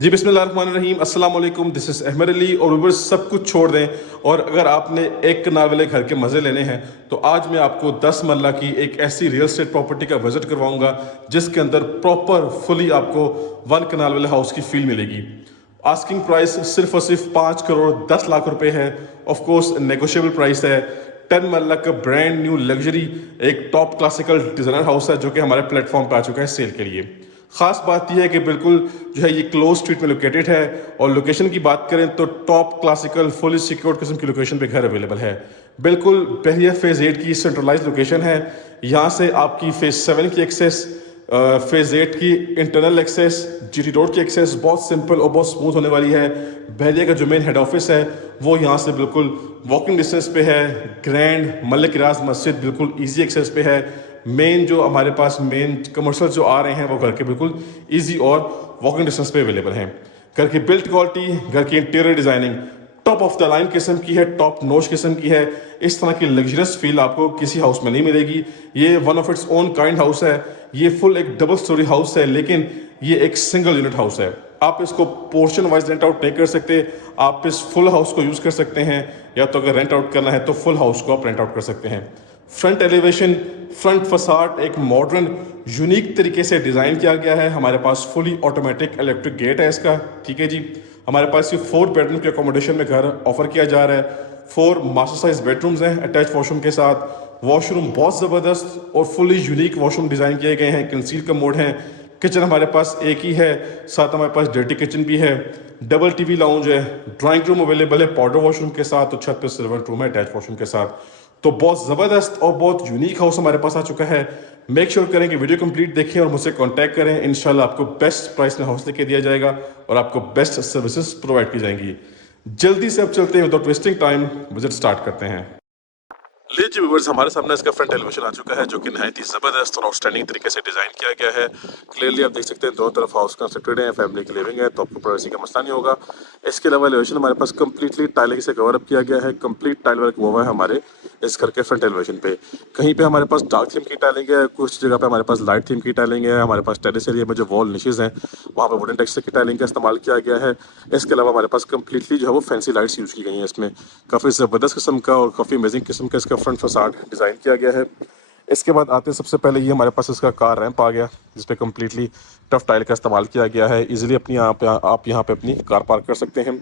जी बिस्मिल्लाहिर्रहमानिर्रहीम अस्सलाम वालेकुम। दिस इज़ अहमद अली और व्यूअर्स सब कुछ छोड़ दें और अगर आपने एक कनाल वाले घर के मज़े लेने हैं तो आज मैं आपको 10 मरला की एक ऐसी रियल एस्टेट प्रॉपर्टी का विजिट करवाऊंगा जिसके अंदर प्रॉपर फुली आपको 1 कनाल वाले हाउस की फील मिलेगी। आस्किंग प्राइस सिर्फ और सिर्फ 5 करोड़ 10 लाख रुपए है। ऑफ कोर्स नेगोशिएबल प्राइस है। 10 मरला का ब्रांड न्यू लग्जरी एक टॉप क्लासिकल डिजाइनर हाउस है जो कि हमारे प्लेटफॉर्म पे आ चुका है सेल के लिए। खास बात यह है कि बिल्कुल जो है ये क्लोज स्ट्रीट में लोकेटेड है और लोकेशन की बात करें तो टॉप क्लासिकल फुली सिक्योर्ड किस्म की लोकेशन पे घर अवेलेबल है। बिल्कुल बहरिया फेज 8 की सेंट्रलाइज लोकेशन है। यहाँ से आपकी फेज 7 की एक्सेस, फेज 8 की इंटरनल एक्सेस, जीटी रोड की एक्सेस बहुत सिंपल और बहुत स्मूथ होने वाली है। बहरिया का जो मेन हेड ऑफिस है वो यहाँ से बिल्कुल वॉकिंग डिस्टेंस पे है। ग्रैंड मलिक राज मस्जिद बिल्कुल ईजी एक्सेस पे है। मेन जो हमारे पास मेन कमर्शियल जो आ रहे हैं वो घर के बिल्कुल इजी और वॉकिंग डिस्टेंस पे अवेलेबल हैं। घर की बिल्ट क्वालिटी, घर की interior designing top of the line किस्म की है, टॉप नोच किस्म की है। इस तरह की लग्जरियस फील आपको किसी हाउस में नहीं मिलेगी। ये one of its own kind house है। ये फुल एक डबल स्टोरी हाउस है लेकिन ये एक सिंगल यूनिट हाउस है। आप इसको पोर्शन वाइज रेंट आउट नहीं कर सकते। आप इस फुल हाउस को यूज कर सकते हैं या तो अगर रेंट आउट करना है तो फुल हाउस को आप रेंट आउट कर सकते हैं। फ्रंट एलिवेशन, फ्रंट फसाड एक मॉडर्न यूनिक तरीके से डिज़ाइन किया गया है। हमारे पास फुली ऑटोमेटिक इलेक्ट्रिक गेट है इसका, ठीक है जी। हमारे पास ये 4 बेडरूम के अकोमोडेशन में घर ऑफर किया जा रहा है। 4 मास्टर साइज बेडरूम्स हैं अटैच वॉशरूम के साथ। वॉशरूम बहुत ज़बरदस्त और फुली यूनिक वॉशरूम डिज़ाइन किए गए हैं, कंसील कमोड हैं। किचन हमारे पास एक ही है, साथ हमारे पास डर्टी किचन भी है। डबल टीवी लाउंज है, ड्राइंग रूम अवेलेबल है पाउडर वॉशरूम के साथ और छत पे सर्वेंट रूम है अटैच वॉशरूम के साथ। तो बहुत ज़बरदस्त और बहुत यूनिक हाउस हमारे पास आ चुका है। मेक श्योर करें कि वीडियो कंप्लीट देखें और मुझसे कांटेक्ट करें। इंशाल्लाह आपको बेस्ट प्राइस में हाउस लेके दिया जाएगा और आपको बेस्ट सर्विसेज प्रोवाइड की जाएंगी। जल्दी से अब चलते हैं, without wasting time visit start करते हैं। लीजिए व्यूअर्स, हमारे सामने इसका फ्रंट एलिवेशन आ चुका है जो कि नहायत ही ज़बरदस्त और आउटस्टैंडिंग तरीके से डिज़ाइन किया गया है। क्लियरली आप देख सकते हैं दोनों तरफ हाउस कंस्ट्रक्टेड है, फैमिली की लिविंग है तो आपको प्राइवेसी का मसला नहीं होगा। इसके अलावा एलिवेशन हमारे पास कंप्लीटली टाइलिंग से कवर अप किया गया है। कंप्लीट टाइल वर्क हुआ है हमारे इस घर के फ्रंट एलिवेशन पे। कहीं पे हमारे पास डार्क थीम की टाइलिंग है, कुछ जगह पे हमारे पास लाइट थीम की टाइलिंग है। हमारे पास टेरेस एरिया में जो वॉल निशेज हैं वहाँ पे वुडन टेक्सचर की टाइलिंग का इस्तेमाल किया गया है। इसके अलावा हमारे पास कंप्लीटली जो है वो फैंसी लाइट्स यूज़ की गई हैं। इसमें काफ़ी ज़बरदस्त किस्म का और काफ़ी अमेजिंग किस्म का इसका फ्रंट फसाड डिज़ाइन किया गया है। इसके बाद आते हैं सबसे पहले ये हमारे पास इसका कार रैंप आ गया जिसपे कंप्लीटली टफ टाइल का इस्तेमाल किया गया है। इजीली अपनी आप यहाँ पे अपनी कार पार्क कर सकते हैं।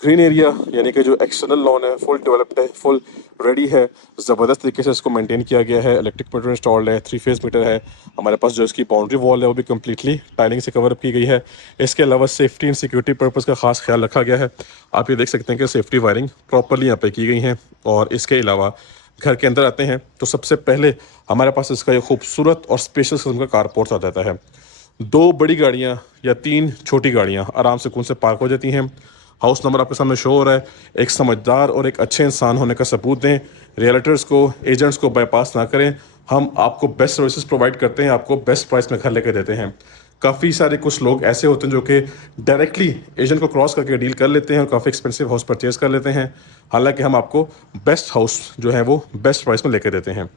ग्रीन एरिया यानी कि जो एक्सटर्नल लॉन है फुल डेवलप्ड है, फुल रेडी है। ज़बरदस्त तरीके से इसको मेंटेन किया गया है। इलेक्ट्रिक मीटर इंस्टॉल्ड है, 3 फेज मीटर है। हमारे पास जो इसकी बाउंड्री वॉल है वो भी कंप्लीटली टाइलिंग से कवर अप की गई है। इसके अलावा सेफ्टी एंड सिक्योरिटी पर्पज़ का खास ख्याल रखा गया है। आप ये देख सकते हैं कि सेफ्टी वायरिंग प्रॉपरली यहाँ पे की गई है। और इसके अलावा घर के अंदर आते हैं तो सबसे पहले हमारे पास इसका ये खूबसूरत और स्पेशियस किस्म का कारपोर्ट आ जाता है। 2 बड़ी गाड़ियाँ या 3 छोटी गाड़ियाँ आराम से कौन से पार्क हो जाती हैं। हाउस नंबर आपके सामने शो हो रहा है। एक समझदार और एक अच्छे इंसान होने का सबूत दें। रियल्टर्स को, एजेंट्स को बाईपास ना करें। हम आपको बेस्ट सर्विसेज प्रोवाइड करते हैं, आपको बेस्ट प्राइस में घर लेकर देते हैं। काफ़ी सारे कुछ लोग ऐसे होते हैं जो कि डायरेक्टली एजेंट को क्रॉस करके डील कर लेते हैं और काफ़ी एक्सपेंसिव हाउस परचेज कर लेते हैं। हालांकि हम आपको बेस्ट हाउस जो है वो बेस्ट प्राइस में लेकर देते हैं।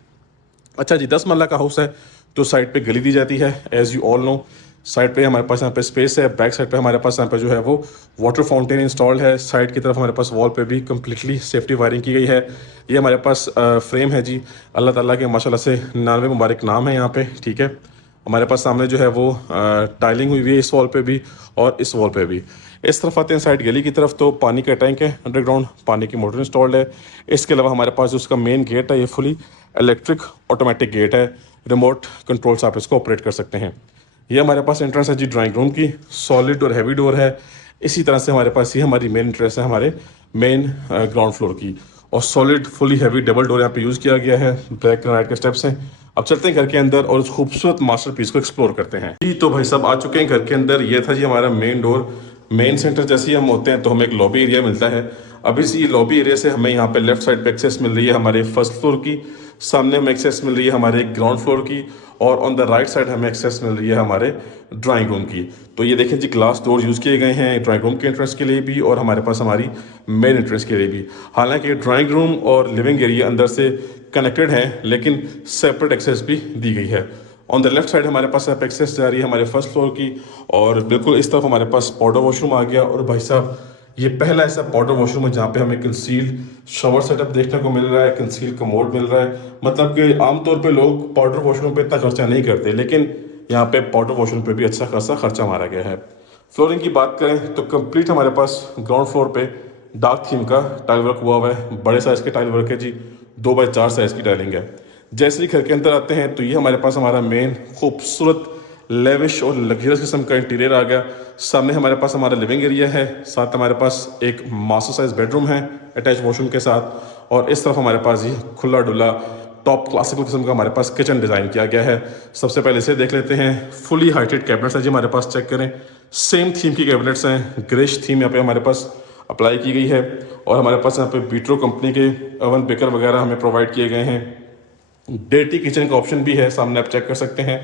अच्छा जी, 10 मरला का हाउस है तो साइड पे गली दी जाती है। As you all know, side पे हमारे पास यहाँ पे स्पेस है। बैक साइड पे हमारे पास यहाँ पे जो है वो वाटर फाउंटेन इंस्टॉल्ड है। साइड की तरफ हमारे पास वॉल पे भी कम्प्लीटली सेफ्टी वायरिंग की गई है। ये हमारे पास फ्रेम है जी। अल्लाह ताला के माशाल्लाह से 99 मुबारक नाम है यहाँ पे, ठीक है। हमारे पास सामने जो है वो टाइलिंग हुई हुई है इस वॉल पे भी और इस वॉल पे भी। इस तरफ आते हैं साइड गली की तरफ तो पानी का टैंक है, अंडरग्राउंड पानी की मोटर इंस्टॉल्ड है। इसके अलावा हमारे पास जो उसका मेन गेट है ये फुली इलेक्ट्रिक ऑटोमेटिक गेट है। रिमोट कंट्रोल से आप इसको ऑपरेट कर सकते हैं। ये हमारे पास एंट्रेंस है जी ड्राइंग रूम की। सॉलिड और हैवी डोर है। इसी तरह से हमारे पास ये हमारी मेन एंट्रेंस है हमारे मेन ग्राउंड फ्लोर की। और solid fully heavy double door यहाँ पे यूज़ किया गया है। ब्लैक ग्रेनाइट के स्टेप्स हैं। अब चलते हैं घर के अंदर और उस खूबसूरत मास्टरपीस को एक्सप्लोर करते हैं जी। तो भाई साहब आ चुके हैं घर के अंदर। ये था जी हमारा मेन डोर। मेन सेंटर जैसे ही हम होते हैं तो हमें एक लॉबी एरिया मिलता है। अब इस लॉबी एरिया से हमें यहाँ पे लेफ्ट साइड पे एक्सेस मिल रही है हमारे फर्स्ट फ्लोर की। सामने हमें एक्सेस मिल रही है हमारे ग्राउंड फ्लोर की। और ऑन द राइट साइड हमें एक्सेस मिल रही है हमारे ड्राइंग रूम की। तो ये देखें जी, ग्लास डोर यूज़ किए गए हैं ड्राइंग रूम के एंट्रेंस के लिए भी और हमारे पास हमारी मेन एंट्रेंस के लिए भी। हालांकि ड्राइंग रूम और लिविंग एरिया अंदर से कनेक्टेड है लेकिन सेपरेट एक्सेस भी दी गई है। ऑन द लेफ्ट साइड हमारे पास आप एक्सेस जा रही है हमारे फर्स्ट फ्लोर की, और बिल्कुल इस तरफ हमारे पास पाउडर वॉशरूम आ गया। और भाई साहब ये पहला ऐसा पाउडर वॉशरूम है जहाँ पे हमें कंसील्ड शावर सेटअप देखने को मिल रहा है, कंसील्ड कमोड मिल रहा है। मतलब कि आमतौर पे लोग पाउडर वॉशरूम पे इतना खर्चा नहीं करते, लेकिन यहाँ पे पाउडर वॉशरूम पे भी अच्छा खासा खर्चा मारा गया है। फ्लोरिंग की बात करें तो कंप्लीट हमारे पास ग्राउंड फ्लोर पे डार्क थीम का टाइल वर्क हुआ हुआ है, बड़े साइज़ के टाइल वर्क है जी, 2x4 साइज़ की टाइलिंग है। जैसे ही घर के अंदर आते हैं तो ये हमारे पास हमारा मेन खूबसूरत लेविश और लग्जरियस किस्म का इंटीरियर आ गया। सामने हमारे पास हमारा लिविंग एरिया है, साथ हमारे पास एक मास्टर साइज बेडरूम है अटैच वॉशरूम के साथ, और इस तरफ हमारे पास ये खुला डुला टॉप क्लासिकल किस्म का हमारे पास किचन डिज़ाइन किया गया है। सबसे पहले इसे देख लेते हैं। फुली हाइटेड कैबिनेट्स है जी हमारे पास, चेक करें, सेम थीम की कैबिनेट्स हैं, ग्रेश थीम यहाँ पे हमारे पास अप्लाई की गई है। और हमारे पास यहाँ पे बीट्रो कंपनी के ओवन बेकर वगैरह हमें प्रोवाइड किए गए हैं। डेटी किचन का ऑप्शन भी है, सामने आप चेक कर सकते हैं।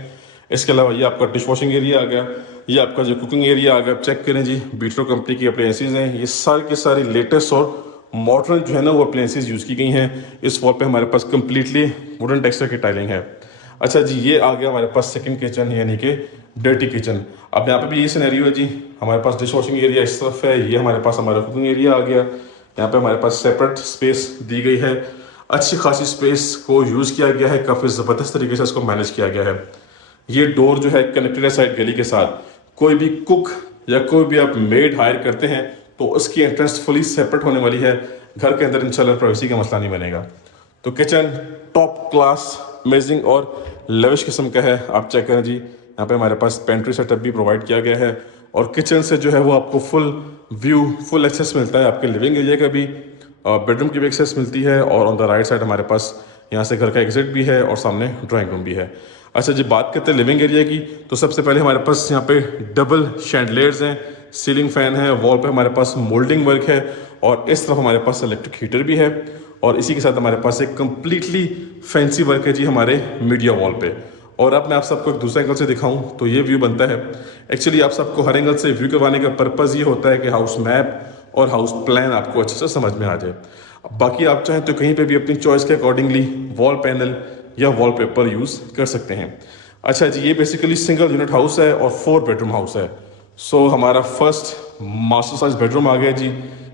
इसके अलावा ये आपका डिश वॉशिंग एरिया आ गया, ये आपका जो कुकिंग एरिया आ गया, चेक करें जी, बीट्रो कंपनी की अप्लायंसेज हैं। ये सारे के सारे लेटेस्ट और मॉडर्न जो है ना वो अप्लायंसेज यूज़ की गई हैं। इस वॉल पे हमारे पास कम्प्लीटली वुडन टेक्सचर की टाइलिंग है। अच्छा जी, ये आ गया हमारे पास सेकंड किचन यानी कि डर्टी किचन। अब यहाँ पे भी ये सिनेरियो है जी, हमारे पास डिश वॉशिंग एरिया इस तरफ है, ये हमारे पास हमारा कुकिंग एरिया आ गया। यहाँ पे हमारे पास सेपरेट स्पेस दी गई है, अच्छी खासी स्पेस को यूज़ किया गया है, काफ़ी ज़बरदस्त तरीके से इसको मैनेज किया गया है। ये डोर जो है कनेक्टेड है साइड गली के साथ। कोई भी कुक या कोई भी आप मेड हायर करते हैं तो उसकी एंट्रेंस फुली सेपरेट होने वाली है। घर के अंदर इंशाल्लाह प्राइवेसी का मसला नहीं बनेगा। तो किचन टॉप क्लास अमेजिंग और लेविश किस्म का है। आप चेक करें जी, यहाँ पे हमारे पास पेंट्री सेटअप भी प्रोवाइड किया गया है, और किचन से जो है वो आपको फुल व्यू, फुल एक्सेस मिलता है। आपके लिविंग एरिया का भी, बेडरूम की भी एक्सेस मिलती है, और ऑन द राइट साइड हमारे पास यहाँ से घर का एग्जिट भी है और सामने ड्राइंग रूम भी है। अच्छा जी, बात करते हैं लिविंग एरिया की, तो सबसे पहले हमारे पास यहाँ पे डबल शैंडलियर्स हैं, सीलिंग फैन है, वॉल पे हमारे पास मोल्डिंग वर्क है, और इस तरफ हमारे पास इलेक्ट्रिक हीटर भी है। और इसी के साथ हमारे पास एक कम्प्लीटली फैंसी वर्क है जी हमारे मीडिया वॉल पे। और अब मैं आप सबको एक दूसरे एंगल से दिखाऊं तो ये व्यू बनता है। एक्चुअली आप सबको हर एंगल से व्यू करवाने का पर्पज़ ये होता है कि हाउस मैप और हाउस प्लान आपको अच्छे से समझ में आ जाए। बाकी आप चाहें तो कहीं पे भी अपनी चॉइस के अकॉर्डिंगली वॉल पैनल या वॉलपेपर यूज़ कर सकते हैं। अच्छा जी, ये बेसिकली सिंगल यूनिट हाउस है और 4 बेडरूम हाउस है। सो हमारा फर्स्ट मास्टर साइज बेडरूम आ गया जी।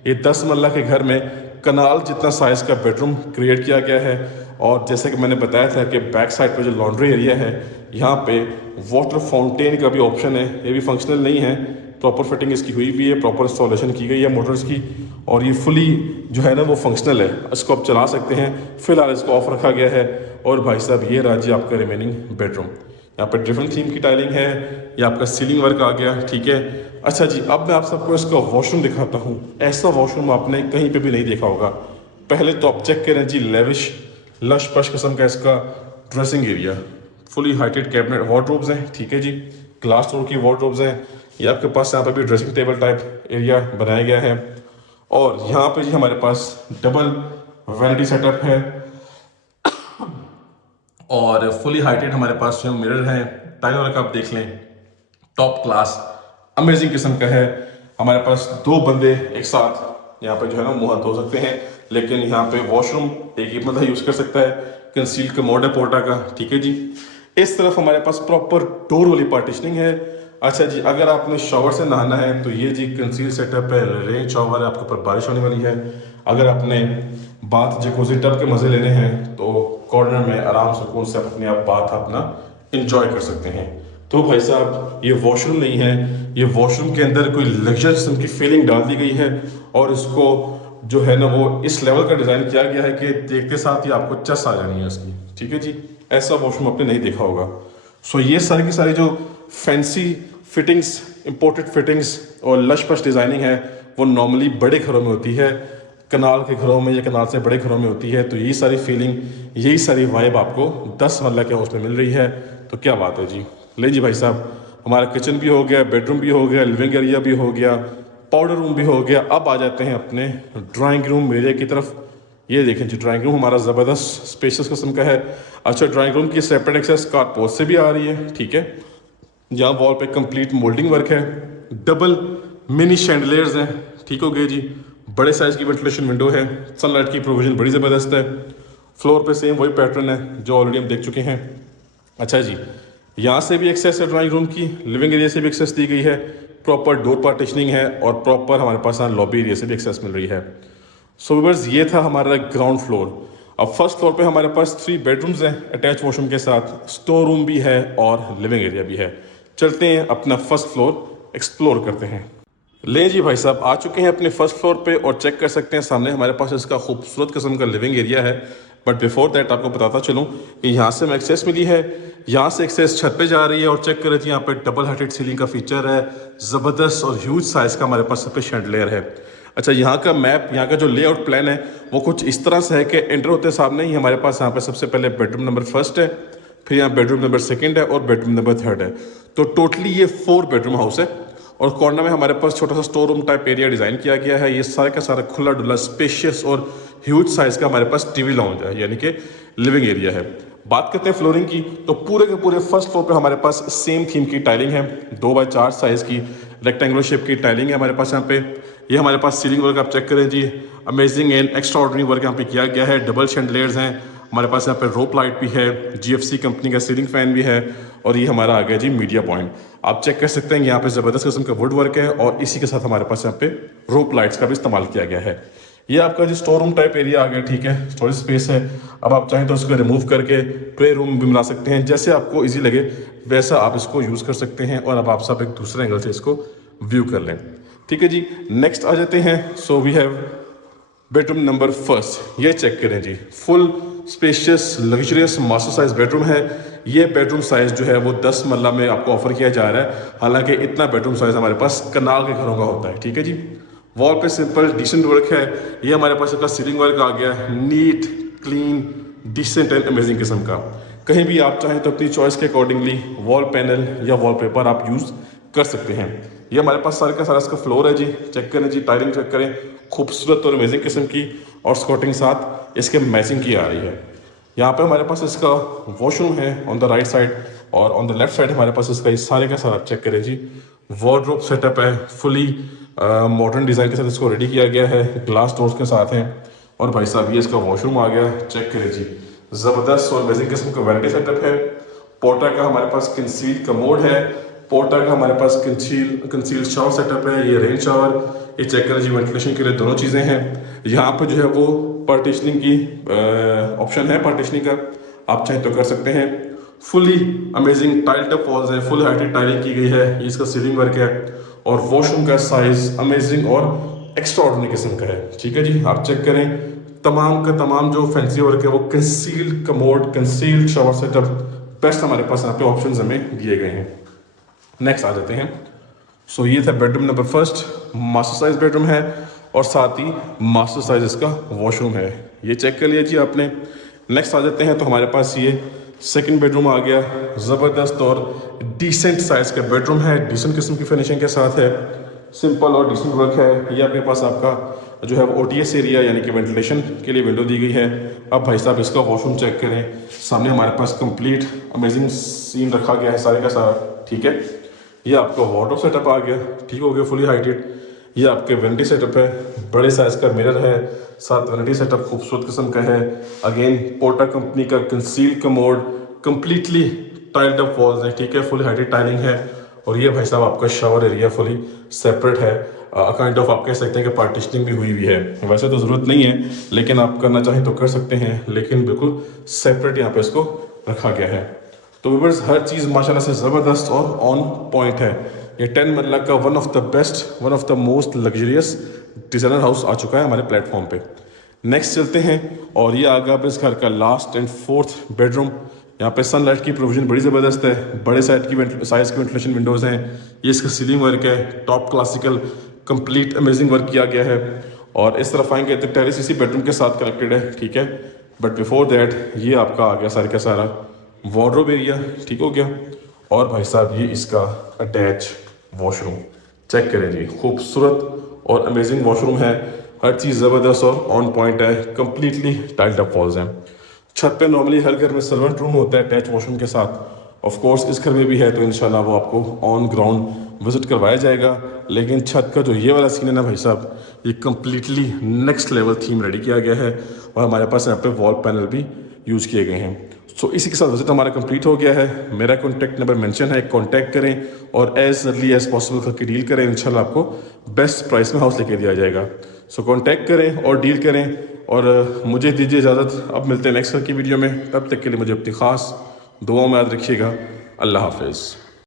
ये 10 मरला के घर में कनाल जितना साइज़ का बेडरूम क्रिएट किया गया है। और जैसे कि मैंने बताया था कि बैक साइड पे जो लॉन्ड्री एरिया है, यहाँ पे वाटर फाउंटेन का भी ऑप्शन है। ये भी फंक्शनल नहीं है, प्रॉपर फिटिंग इसकी हुई भी है, प्रॉपर इंस्टॉलेशन की गई है मोटर्स की, और ये फुली जो है ना वो फंक्शनल है, इसको आप चला सकते हैं। फिलहाल इसको ऑफ रखा गया है। और भाई साहब ये रहा जी आपका रिमेनिंग बेडरूम। यहाँ पर डिफरेंट थीम की टाइलिंग है, ये आपका सीलिंग वर्क आ गया, ठीक है। अच्छा जी, अब मैं आप सबको इसका वॉशरूम दिखाता हूँ। ऐसा वॉशरूम आपने कहीं पे भी नहीं देखा होगा। पहले तो आप चेक करें जी, लेविश लश पश किस्म का इसका dressing area, fully heighted cabinet wardrobes हैं, ठीक है जी, ग्लास डोर की वार्डरोब्स हैं। ये आपके पास यहाँ पे भी ड्रेसिंग टेबल टाइप एरिया बनाया गया है। और यहाँ पे जी हमारे पास डबल वैनिटी सेटअप है, और फुली हाइटेड हमारे पास जो मिरर है, टाइल वर्क आप देख लें, टॉप क्लास अमेजिंग किस्म का है। हमारे पास 2 बंदे एक साथ यहाँ पे जो है ना मुंह हाथ धो सकते हैं, लेकिन यहाँ पे वॉशरूम एक ही बंदा यूज़ कर सकता है। कंसील कमोड है पोर्टा का, ठीक है जी। इस तरफ हमारे पास प्रॉपर डोर वाली पार्टीशनिंग है। अच्छा जी, अगर आपने शावर से नहाना है तो ये जी कंसील सेटअप है, रेन शावर है, आपके ऊपर बारिश होने वाली है। अगर आपने बाथ जकूज़ी टब के मज़े लेने हैं तो कॉर्नर में आराम सुकून से अपने आप बाथ अपना इंजॉय कर सकते हैं। तो भाई साहब ये वॉशरूम नहीं है, ये वॉशरूम के अंदर कोई लग्जरी किस्म की फीलिंग डाल दी गई है, और इसको जो है ना वो इस लेवल का डिज़ाइन किया गया है कि देखते साथ ही आपको चस आ जानी है इसकी, ठीक है जी। ऐसा वॉशरूम आपने नहीं देखा होगा। सो ये सारी की सारी जो फैंसी फिटिंग्स, इंपोर्टेड फिटिंग्स और लश पश डिज़ाइनिंग है वो नॉर्मली बड़े घरों में होती है, कनाल के घरों में या कनाल से बड़े घरों में होती है। तो यही सारी फीलिंग, यही सारी वाइब आपको 10 मरला के हाउस में मिल रही है। तो क्या बात है जी। ले जी भाई साहब, हमारा किचन भी हो गया, बेडरूम भी हो गया, लिविंग एरिया भी हो गया, पाउडर रूम भी हो गया। अब आ जाते हैं अपने ड्राइंग रूम एरिया की तरफ। ये देखें जी, ड्राइंग रूम हमारा ज़बरदस्त स्पेशियस किस्म का है। अच्छा, ड्राइंग रूम की सेपरेट एक्सेस कारपोर्ट से भी आ रही है, ठीक है। यहाँ वॉल पे कंप्लीट मोल्डिंग वर्क है, डबल मिनी शैंडलियर्स हैं, ठीक हो गए जी। बड़े साइज़ की वेंटिलेशन विंडो है, सनलाइट की प्रोविजन बड़ी ज़बरदस्त है। फ्लोर पे सेम वही पैटर्न है जो ऑलरेडी हम देख चुके हैं। अच्छा जी, यहाँ से भी एक्सेस है ड्राइंग रूम की, लिविंग एरिया से भी एक्सेस दी गई है, प्रॉपर डोर पार्टीशनिंग है और प्रॉपर हमारे पास यहाँ लॉबी एरिया से भी एक्सेस मिल रही है। सो व्यूअर्स, ये था हमारा ग्राउंड फ्लोर। अब फर्स्ट फ्लोर पे हमारे पास 3 बेडरूम्स हैं अटैच वॉशरूम के साथ, स्टोर रूम भी है और लिविंग एरिया भी है। चलते हैं अपना फर्स्ट फ्लोर एक्सप्लोर करते हैं। ले जी भाई साहब, आ चुके हैं अपने फर्स्ट फ्लोर पे और चेक कर सकते हैं सामने हमारे पास इसका खूबसूरत किस्म का लिविंग एरिया है। बट बिफोर दैट आपको बताता चलूँ कि यहाँ से हमें एक्सेस मिली है, यहाँ से एक्सेस छत पे जा रही है और चेक करें जी यहाँ पे डबल हाइटेड सीलिंग का फीचर है, ज़बरदस्त और ह्यूज साइज़ का हमारे पास पे शैंडलियर है। अच्छा, यहाँ का मैप, यहाँ का जो लेआउट प्लान है वो कुछ इस तरह से है कि एंटर होते सामने ही हमारे पास यहाँ पे सबसे पहले बेडरूम नंबर 1 है, फिर यहाँ बेडरूम नंबर 2 है और बेडरूम नंबर 3 है। तो टोटली ये 4 बेडरूम हाउस है और कॉर्नर में हमारे पास छोटा सा store room type area design किया गया है। ये सारा का सारा खुला डुला स्पेशियस और ह्यूज साइज का हमारे पास टीवी लाउंज है, यानी कि लिविंग एरिया है। बात करते हैं फ्लोरिंग की, तो पूरे के पूरे फर्स्ट फ्लोर पे हमारे पास सेम थीम की टाइलिंग है, 2x4 साइज की रेक्टेंगुलर शेप की टाइलिंग है हमारे पास यहाँ पे। ये हमारे पास सीलिंग वर्क आप चेक करें जी, amazing and extraordinary work यहाँ पे किया गया है। डबल शैंडलियर्स हैं हमारे पास, यहाँ पे रोप लाइट भी है, GFC कंपनी का सीलिंग फैन भी है और ये हमारा आ गया जी मीडिया पॉइंट। आप चेक कर सकते हैं यहाँ पे ज़बरदस्त किस्म का वुड वर्क है और इसी के साथ हमारे पास यहाँ पे रोप लाइट्स का भी इस्तेमाल किया गया है। ये आपका जी स्टोर रूम टाइप एरिया आ गया, ठीक है, स्टोरेज स्पेस है। अब आप चाहें तो उसको रिमूव करके प्ले रूम भी बना सकते हैं, जैसे आपको इजी लगे वैसा आप इसको यूज़ कर सकते हैं और अब आप सब एक दूसरे एंगल से इसको व्यू कर लें। ठीक है जी, नेक्स्ट आ जाते हैं। So we have bedroom number 1। ये चेक करें जी, full spacious luxurious master size bedroom है। ये बेडरूम साइज जो है वो 10 मरला में आपको ऑफर किया जा रहा है, हालांकि इतना बेडरूम साइज हमारे पास कनाल के घरों का होता है। ठीक है जी, वॉल पे सिंपल डिसेंट वर्क है। ये हमारे पास इसका सीलिंग वर्क आ गया, neat clean decent and amazing किस्म का। कहीं भी आप चाहें तो अपनी चॉइस के अकॉर्डिंगली वॉल पैनल या वॉलपेपर आप यूज़ कर सकते हैं। ये हमारे पास सारे का सारा इसका फ्लोर है जी, चेक करें जी, टाइलिंग चेक करें, खूबसूरत और अमेजिंग किस्म की और स्कॉटिंग साथ इसके मैचिंग की आ रही है। यहाँ पे हमारे पास इसका वॉशरूम है ऑन द राइट साइड और ऑन द लेफ्ट साइड हमारे पास इसका इस सारे का सारा चेक करें जी, वार्डरोब सेटअप है, फुली मॉडर्न डिज़ाइन के साथ इसको रेडी किया गया है, ग्लास डोर्स के साथ हैं। और भाई साहब ये इसका वॉशरूम आ गया, चेक करें जी, ज़बरदस्त और अमेजिंग किस्म का वैनिटी सेटअप है। पोर्टा का हमारे पास कंसील कमोड है, पोर्टा का हमारे पास कंसील शावर सेटअप है, ये रेन शावर, ये चेक करें जी, वेंटिलेशन के लिए दोनों चीज़ें हैं। यहाँ पर जो है वो पार्टीशनिंग की ऑप्शन है, पार्टीशनिंग का आप चाहें तो कर सकते हैं। फुली अमेजिंग टाइल टप वॉल्स है, फुल हाइटेड टाइलिंग की गई है, ये इसका सीलिंग वर्क है और वॉशरूम का साइज अमेजिंग और एक्स्ट्रा ऑर्डिनरी किस्म का है। ठीक है जी, आप चेक करें, तमाम का तमाम जो फैंसी वर्क है वो concealed commode, concealed shower setup, best हमारे पास यहाँ पे ऑप्शन हमें दिए गए हैं। नेक्स्ट आ जाते हैं। सो ये था bedroom number 1, master size bedroom है और साथ ही मास्टर साइज इसका वॉशरूम है, ये चेक कर लिया जी आपने। नेक्स्ट आ जाते हैं तो हमारे पास ये सेकंड बेडरूम आ गया, ज़बरदस्त और डिसेंट साइज का बेडरूम है, डिसेंट किस्म की फिनिशिंग के साथ है, सिंपल और डिसेंट वर्क है। ये आपके पास आपका जो है OTS एरिया यानी कि वेंटिलेशन के लिए विंडो दी गई है। अब भाई साहब इसका वॉशरूम चेक करें, सामने हमारे पास कंप्लीट अमेजिंग सीन रखा गया है सारे का सारा। ठीक है, ये आपका वार्डरोब सेटअप आ गया, ठीक हो गया, फुली हाइटेड। ये आपके वेनिटी सेटअप है, बड़े साइज का मिरर है, साथ वेनिटी सेटअप खूबसूरत किस्म का है। अगेन पोर्टा कंपनी का conceal commode, completely tiled up walls है, ठीक है, फुल हाइटेड टाइलिंग है। और ये भाई साहब आपका शावर एरिया फुली सेपरेट है, काइंड ऑफ आप कह सकते हैं कि पार्टीशनिंग भी हुई है। वैसे तो ज़रूरत नहीं है, लेकिन आप करना चाहें तो कर सकते हैं, लेकिन बिल्कुल सेपरेट यहाँ पे इसको रखा गया है। तो व्यूअर्स हर चीज़ माशाल्लाह से ज़बरदस्त और ऑन पॉइंट है। ये 10 मरला का one of the best, one of the most luxurious designer house आ चुका है हमारे प्लेटफॉर्म पे। नेक्स्ट चलते हैं और ये आ गया अब इस घर का लास्ट एंड 4th बेडरूम। यहाँ पे सनलाइट की प्रोविजन बड़ी ज़बरदस्त है, बड़े साइज की वेंटिलेशन विंडोज़ हैं। ये इसका सीलिंग वर्क है, top classical complete amazing work किया गया है। और इस तरफ आएंगे तो टेरेस इसी बेडरूम के साथ कनेक्टेड है, ठीक है। बट बिफोर दैट ये आपका आ गया सारे का सारा वार्डरोब एरिया, ठीक हो गया। और भाई साहब ये इसका अटैच वॉशरूम चेक करें जी, खूबसूरत और अमेजिंग वॉशरूम है, हर चीज़ ज़बरदस्त और ऑन पॉइंट है, कम्प्लीटली टाइल्ड अप वॉल्स हैं। छत पे नॉर्मली हर घर में सर्वेंट रूम होता है अटैच वॉशरूम के साथ, ऑफ कोर्स इस घर में भी है, तो इंशाल्लाह वो आपको ऑन ग्राउंड विजिट करवाया जाएगा। लेकिन छत का जो ये वाला सीन है ना भाई साहब, ये completely next level theme ready किया गया है और हमारे पास यहाँ पे वॉल पैनल भी यूज़ किए गए हैं। सो इसी के साथ विजिट हमारा कंप्लीट हो गया है। मेरा कॉन्टैक्ट नंबर मेंशन है, कॉन्टैक्ट करें और एज अर्ली एज पॉसिबल करके डील करें। इंशाल्लाह आपको बेस्ट प्राइस में हाउस लेके दिया जाएगा। सो कॉन्टैक्ट करें और डील करें। और मुझे दीजिए इजाज़त, अब मिलते हैं नेक्स्ट की वीडियो में। तब तक के लिए मुझे अपनी ख़ास दुआओं में याद रखिएगा। अल्लाह हाफिज़।